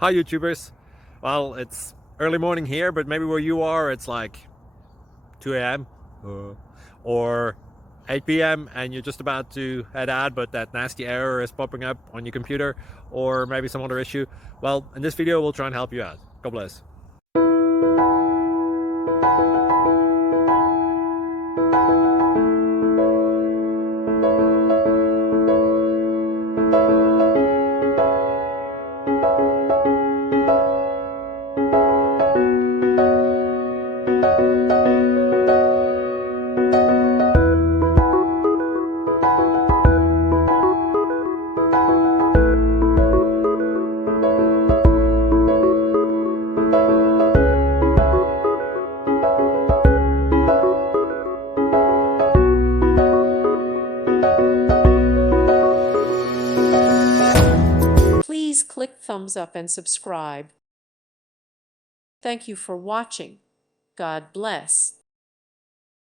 Hi YouTubers. Well, it's early morning here, but maybe where you are it's like 2 a.m. Or 8 p.m. and you're just about to head out, but that nasty error is popping up on your computer, or maybe some other issue. Well, in this video we'll try and help you out. God bless. Please click thumbs up and subscribe. Thank you for watching. God bless.